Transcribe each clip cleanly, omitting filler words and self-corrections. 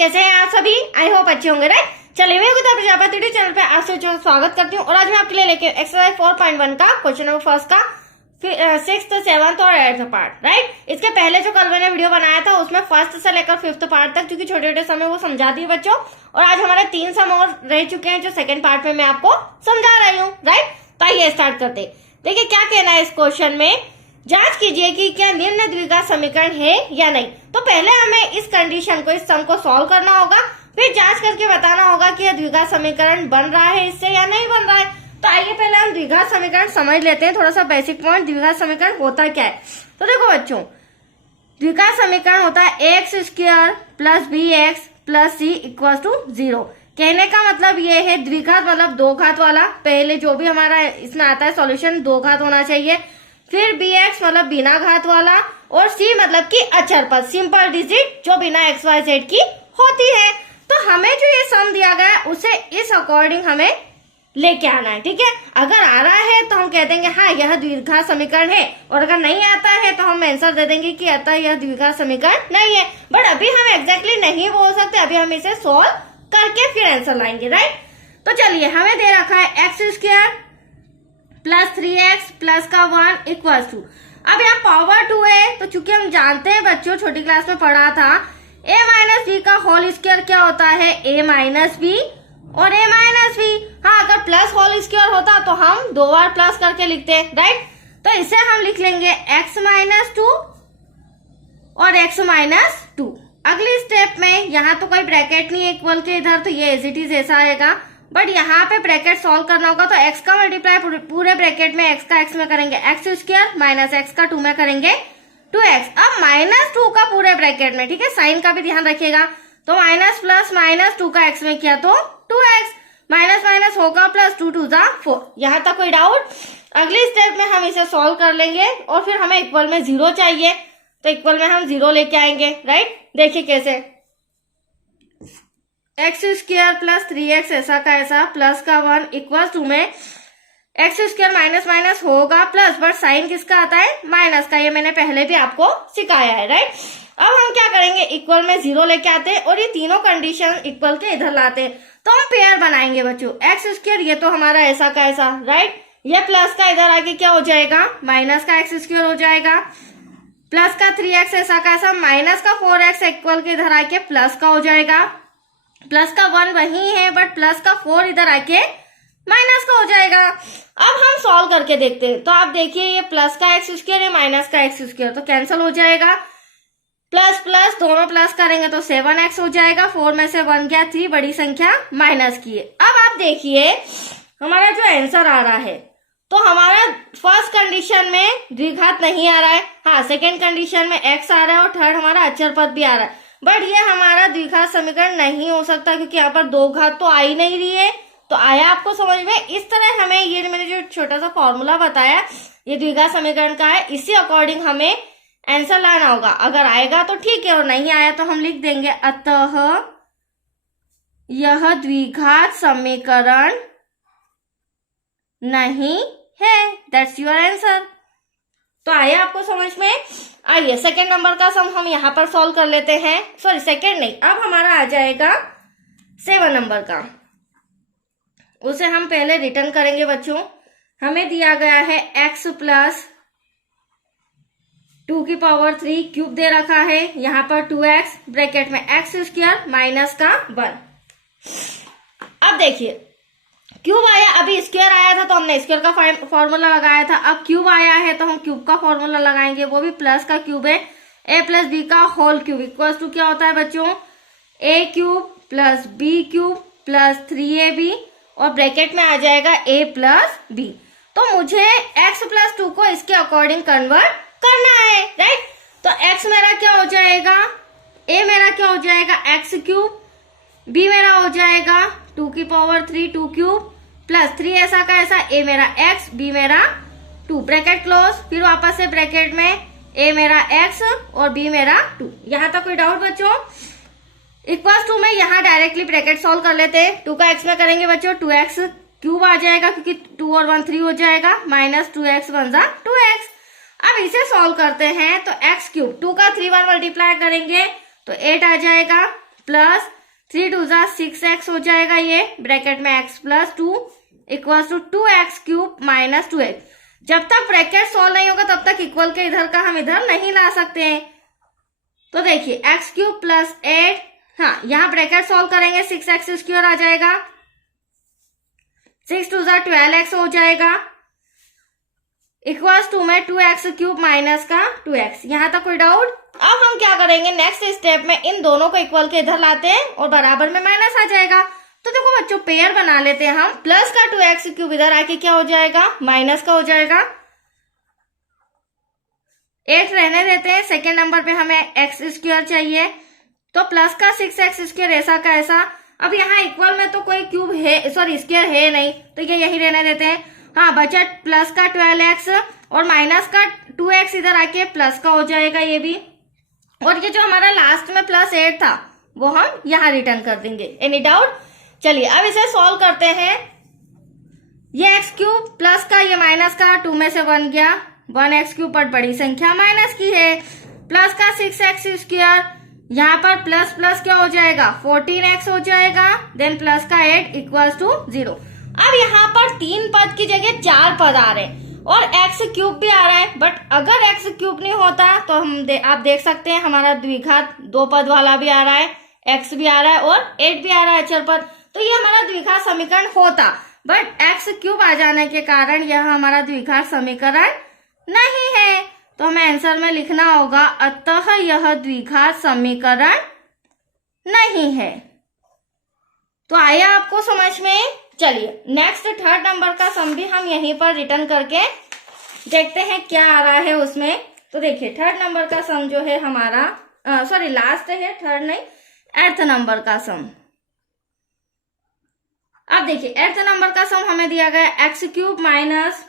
कैसे हैं आप सभी? आई होप अच्छे होंगे, राइट। चलिए मैं प्रजापति यूट्यूब चैनल पे आप सभी स्वागत करती हूँ और आज मैं आपके लिए लेके एक्सरसाइज 4.1 का क्वेश्चन नंबर फर्स्ट का 6th 7th और 8th पार्ट, राइट। इसके पहले जो कल मैंने वीडियो बनाया था उसमें फर्स्ट से लेकर 5th पार्ट तक, क्योंकि छोटे छोटे समय वो समझा दिए बच्चों। और आज हमारे 3 सम और रह चुके हैं जो सेकंड पार्ट में मैं आपको समझा रही हूँ, राइट। तो आइए स्टार्ट करते। देखिए क्या कहना है इस क्वेश्चन में, जांच कीजिए कि क्या निम्न द्विघात समीकरण है या नहीं। तो पहले हमें इस कंडीशन को, इस सम को सॉल्व करना होगा, फिर जांच करके बताना होगा कि यह द्विघात समीकरण बन रहा है इससे या नहीं बन रहा है। तो आइए पहले हम द्विघात समीकरण समझ लेते हैं, थोड़ा सा बेसिक पॉइंट। द्विघात समीकरण होता क्या है, तो देखो बच्चों, द्विघात समीकरण होता है x square plus b x plus c equal to 0। कहने का मतलब ये है, द्विघात मतलब दो घात वाला, पहले जो भी हमारा इसमें आता है सॉल्यूशन दो घात होना चाहिए, फिर बी एक्स मतलब बिना घात वाला, और सी मतलब कि अचर पद, सिंपल डिजिट जो बिना एक्स वाई जेड की होती है। तो हमें जो ये सम दिया गया है उसे इस अकॉर्डिंग हमें लेके आना है, ठीक है। अगर आ रहा है तो हम कह देंगे हाँ यह द्विघात समीकरण है, और अगर नहीं आता है तो हम आंसर दे देंगे कि अतः यह द्विघात समीकरण नहीं है। बट अभी हम एग्जैक्टली नहीं बोल सकते, अभी हम इसे सोल्व करके फिर आंसर लाएंगे, राइट। तो चलिए, हमें दे रखा है x square plus 3x plus का 1 इक्वल टू, अब यहाँ पावर 2 है, तो चूंकि हम जानते हैं बच्चों, छोटी क्लास में पढ़ा था, a माइनस बी का होल स्क्वायर क्या होता है, a माइनस बी और a माइनस बी। हाँ, अगर प्लस होल स्क्वायर होता तो हम 2 बार प्लस करके लिखते हैं, राइट। तो इसे हम लिख लेंगे x माइनस 2 और x माइनस 2। अगली स्टेप में यहाँ तो कोई ब्रैकेट नहीं है इक्वल के इधर, तो ये एज इट इज ऐसा आएगा। बट यहाँ पे ब्रैकेट सॉल्व करना होगा, तो x का मल्टीप्लाई पूरे ब्रैकेट में x का x में करेंगे एक्स स्क्वायर, माइनस x का 2 में करेंगे 2x। अब माइनस 2 का पूरे ब्रैकेट में, ठीक है, साइन का भी ध्यान रखिएगा। तो माइनस प्लस माइनस 2 का x में किया तो 2x, माइनस माइनस होगा प्लस 2 2 जा 4। यहाँ तक कोई डाउट? अगली स्टेप में हम इसे सॉल्व कर लेंगे और फिर हमें इक्वल में 0 चाहिए, तो इक्वल में हम 0 लेके आएंगे, राइट। देखिए कैसे, एक्स स्क्वायर प्लस 3x ऐसा का ऐसा प्लस का 1 इक्वल टू में एक्स स्क्वायर माइनस माइनस होगा प्लस, बट साइन किसका आता है, माइनस का। ये मैंने पहले भी आपको सिखाया है, राइट। अब हम क्या करेंगे, इक्वल में 0 लेके आते हैं और ये तीनों कंडीशन इक्वल के इधर लाते हैं, तो हम पेयर बनाएंगे बच्चों। एक्स स्क्वायर ये तो हमारा ऐसा का ऐसा, राइट, ये प्लस का इधर आके क्या हो जाएगा, माइनस का एक्स स्क्वायर हो जाएगा, प्लस का 3x ऐसा का ऐसा, माइनस का 4x इक्वल के इधर आके प्लस का हो जाएगा, प्लस का 1 वही है बट प्लस का 4 इधर आके माइनस का हो जाएगा। अब हम सॉल्व करके देखते हैं, तो आप देखिए ये प्लस का एक्स स्क्वायर है, माइनस का एक्स स्क्वायर, तो कैंसिल हो जाएगा। प्लस प्लस दोनों प्लस करेंगे तो 7x हो जाएगा, 4 में से 1 गया 3, बड़ी संख्या माइनस की है। अब आप देखिए हमारा जो आंसर आ रहा है, तो हमारा फर्स्ट कंडीशन में द्विघात नहीं आ रहा है, हाँ सेकेंड कंडीशन में x आ रहा है और थर्ड हमारा अचर पद भी आ रहा है। बट ये हमारा द्विघात समीकरण नहीं हो सकता, क्योंकि यहाँ पर दो घात तो आ ही नहीं रही है। तो आया आपको समझ में? इस तरह हमें ये मैंने जो छोटा सा फॉर्मूला बताया ये द्विघात समीकरण का है, इसी अकॉर्डिंग हमें आंसर लाना होगा। अगर आएगा तो ठीक है, और नहीं आया तो हम लिख देंगे अतः यह द्विघात समीकरण नहीं है। That's your answer. तो आया आपको समझ में? आइए सेकेंड नंबर का सम हम यहाँ पर सॉल्व कर लेते हैं। सॉरी सेकेंड नहीं, अब हमारा आ जाएगा 7 नंबर का, उसे हम पहले रिटर्न करेंगे बच्चों। हमें दिया गया है x प्लस 2 की पावर 3 क्यूब दे रखा है, यहाँ पर 2x ब्रैकेट में एक्स स्क्वायर माइनस का 1। अब देखिए क्यूब आया, अभी स्क्वायर आया था तो हमने स्क्वायर का फॉर्मूला लगाया था, अब क्यूब आया है तो हम क्यूब का फॉर्मूला लगाएंगे, वो भी प्लस का क्यूब है, a प्लस बी का होल क्यूब इक्वल टू क्या होता है बच्चों, a cube plus b cube plus 3ab और ब्रैकेट में आ जाएगा a प्लस b। तो मुझे x प्लस 2 को इसके अकॉर्डिंग कन्वर्ट करना है, राइट। तो x मेरा क्या हो जाएगा, a मेरा क्या हो जाएगा x क्यूब, b मेरा हो जाएगा 2 की पावर 3 2 क्यूब प्लस 3 ऐसा का ऐसा, a मेरा x b मेरा 2, ब्रैकेट क्लोज, फिर वापस से ब्रैकेट में a मेरा x और b मेरा 2। यहाँ तक कोई डाउट बच्चों? इक्वल टू में यहाँ डायरेक्टली ब्रैकेट सॉल्व कर लेते हैं। 2 का x में करेंगे बच्चों 2x क्यूब आ जाएगा, क्योंकि 2 और 1 3 हो जाएगा, माइनस 2x 1 जा 2x। अब इसे सॉल्व करते हैं, तो x क्यूब 2 का 3 बार मल्टीप्लाई करेंगे तो 8 आ जाएगा, प्लस 3 2 जा 6x हो जाएगा, ये ब्रैकेट में x plus 2 equal to 2x cube minus 2x। जब तक ब्रैकेट सॉल्व नहीं होगा तब तक इक्वल के इधर का हम इधर नहीं ला सकते हैं। तो देखिए x क्यूब प्लस 8, हाँ यहाँ ब्रैकेट सॉल्व करेंगे 6x स्क्वायर आ जाएगा, 6 2 जा 12x हो जाएगा, इक्वल्स टू में 2x क्यूब माइनस का 2x। यहाँ तक कोई डाउट? अब हम क्या करेंगे, नेक्स्ट स्टेप में इन दोनों को इक्वल के इधर लाते हैं और बराबर में माइनस आ जाएगा। तो देखो बच्चों पेयर बना लेते हैं हम, प्लस का 2x क्यूब इधर आके क्या हो जाएगा, माइनस का हो जाएगा। 8 रहने देते हैं, सेकेंड नंबर पे हमें x स्क्वायर चाहिए, तो प्लस का 6x स्क्वायर ऐसा का ऐसा। अब यहाँ इक्वल में तो कोई क्यूब है, सॉरी स्क्वायर है नहीं, तो ये यही रहने देते हैं। हाँ बचा प्लस का 12x और माइनस का 2x इधर आके प्लस का हो जाएगा ये भी। और ये जो हमारा लास्ट में प्लस 8 था वो हम यहाँ रिटर्न कर देंगे। Any doubt? चलिए अब इसे सॉल्व करते हैं। ये x क्यूब प्लस का ये माइनस का 2 में से 1 गया, 1x क्यूब पर बड़ी संख्या माइनस की है, प्लस का 6x स्क्वायर, यहाँ पर प्लस प्लस क्या हो जाएगा 14x हो जाएगा, देन प्लस का 8 इक्वल्स टू 0। अब यहाँ पर 3 पद की जगह 4 पद आ रहे हैं और x क्यूब भी आ रहा है, बट अगर x क्यूब नहीं होता तो आप देख सकते हैं हमारा द्विघात 2 पद वाला भी आ रहा है, x भी आ रहा है और 8 भी आ रहा है अचर पद, तो ये हमारा द्विघात समीकरण होता। बट x क्यूब आ जाने के कारण यह हमारा द्विघात समीकरण नहीं है, तो हमें आंसर में लिखना होगा अतः यह द्विघात समीकरण नहीं है। तो आया आपको समझ में? चलिए नेक्स्ट थर्ड नंबर का सम भी हम यहीं पर रिटर्न करके देखते हैं क्या आ रहा है उसमें। तो देखिए थर्ड नंबर का सम जो है हमारा, सॉरी लास्ट है, थर्ड नहीं, 8th नंबर का सम। अब देखिए 8th नंबर का सम हमें दिया गया x cube minus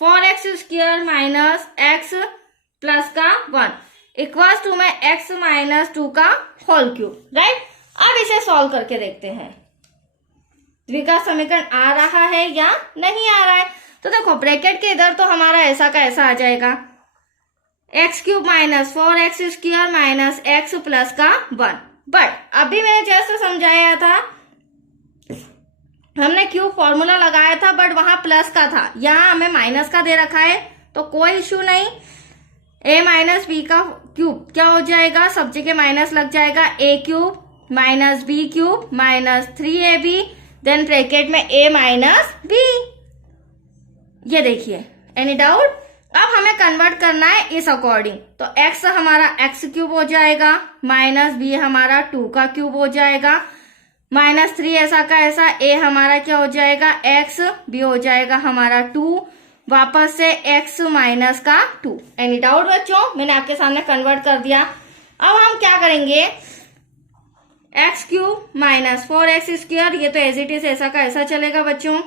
4x square minus x plus का 1 इक्वल्स टू में x माइनस 2 का होल क्यूब, राइट। अब इसे सॉल्व करके देखते हैं द्विघात समीकरण आ रहा है या नहीं आ रहा है। तो देखो ब्रैकेट के इधर तो हमारा ऐसा का ऐसा आ जाएगा, x cube minus 4x square minus x plus का 1। बट अभी मैंने जैसे समझाया था हमने क्यूब फॉर्मूला लगाया था, बट वहां प्लस का था, यहाँ हमें माइनस का दे रखा है, तो कोई इश्यू नहीं। a माइनस बी का क्यूब क्या हो जाएगा, सब जगह माइनस लग जाएगा, a cube minus b cube minus 3ab, then bracket में a माइनस b। ये देखिए, एनी डाउट? अब हमें कन्वर्ट करना है इस अकॉर्डिंग, तो x हमारा x क्यूब हो जाएगा माइनस b हमारा 2 का क्यूब हो जाएगा माइनस 3 ऐसा का ऐसा, a हमारा क्या हो जाएगा x, b हो जाएगा हमारा 2, वापस से x माइनस का 2। एनी डाउट बच्चों? मैंने आपके सामने कन्वर्ट कर दिया। अब हम क्या करेंगे, x cube minus 4x square, ये तो एज इट इज ऐसा का ऐसा चलेगा बच्चों।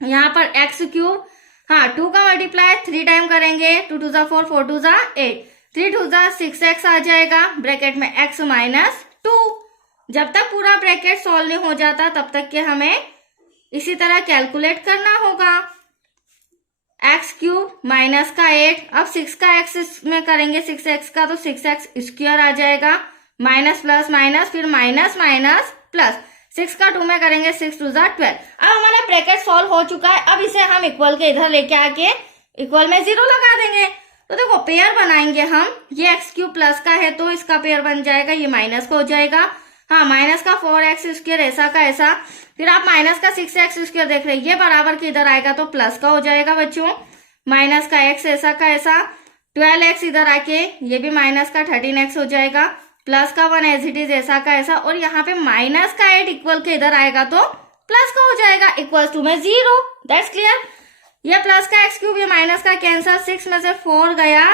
यहाँ पर x क्यूब, हाँ 2 का मल्टीप्लाई 3 टाइम करेंगे, 2 2 जा 4, 4 2 जा 8, 3 2 जा 6x आ जाएगा, ब्रैकेट में x माइनस 2। जब तक पूरा ब्रैकेट सॉल्व नहीं हो जाता तब तक के हमें इसी तरह कैलकुलेट करना होगा। x क्यूब माइनस का 8, अब 6 का x में करेंगे 6x का, तो 6x स्क्वायर आ जाएगा, माइनस प्लस माइनस फिर माइनस माइनस प्लस, 6 का 2 में करेंगे 6 2 जा 12। अब हमारा ब्रैकेट सॉल्व हो चुका है, अब इसे हम इक्वल के इधर लेके आके इक्वल में 0 लगा देंगे। तो देखो पेयर बनाएंगे हम, ये x क्यूब प्लस का है तो इसका पेयर बन जाएगा, ये माइनस का हो जाएगा, हाँ माइनस का 4x स्क्वायर ऐसा का ऐसा, फिर आप माइनस का 6x स्क्वायर देख रहे हैं, ये बराबर के इधर आएगा तो प्लस का हो जाएगा बच्चों, माइनस का x ऐसा का ऐसा, 12x इधर आके ये भी माइनस का 13x हो जाएगा, प्लस का 1 एज इट इज ऐसा का ऐसा, और यहाँ पे माइनस का 8 इक्वल के इधर आएगा तो प्लस का हो जाएगा, इक्वल टू में 0। That's clear. ये प्लस का x क्यूब, ये माइनस का कैंसर, 6 में से 4 गया,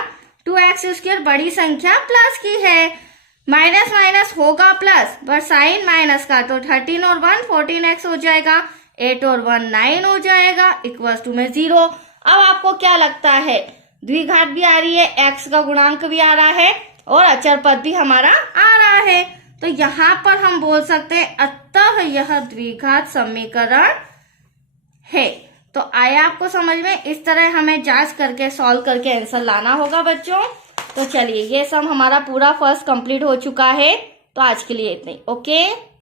2x स्क्वायर बड़ी संख्या प्लस की है, माइनस माइनस होगा प्लस, बट साइन माइनस का, तो 13 और 1 14x हो जाएगा, 8 और 1 9 हो जाएगा, इक्वल्स टू में 0। अब आपको क्या लगता है, द्विघात भी आ रही है, x का गुणांक भी आ रहा है और अचर पद भी हमारा आ रहा है, तो यहाँ पर हम बोल सकते हैं अतः यह द्विघात समीकरण है। तो आया आपको समझ में? इस तरह हमें जांच करके सॉल्व करके आंसर लाना होगा बच्चों। तो चलिए ये सम हमारा पूरा फर्स्ट कंप्लीट हो चुका है। तो आज के लिए इतना ही। ओके।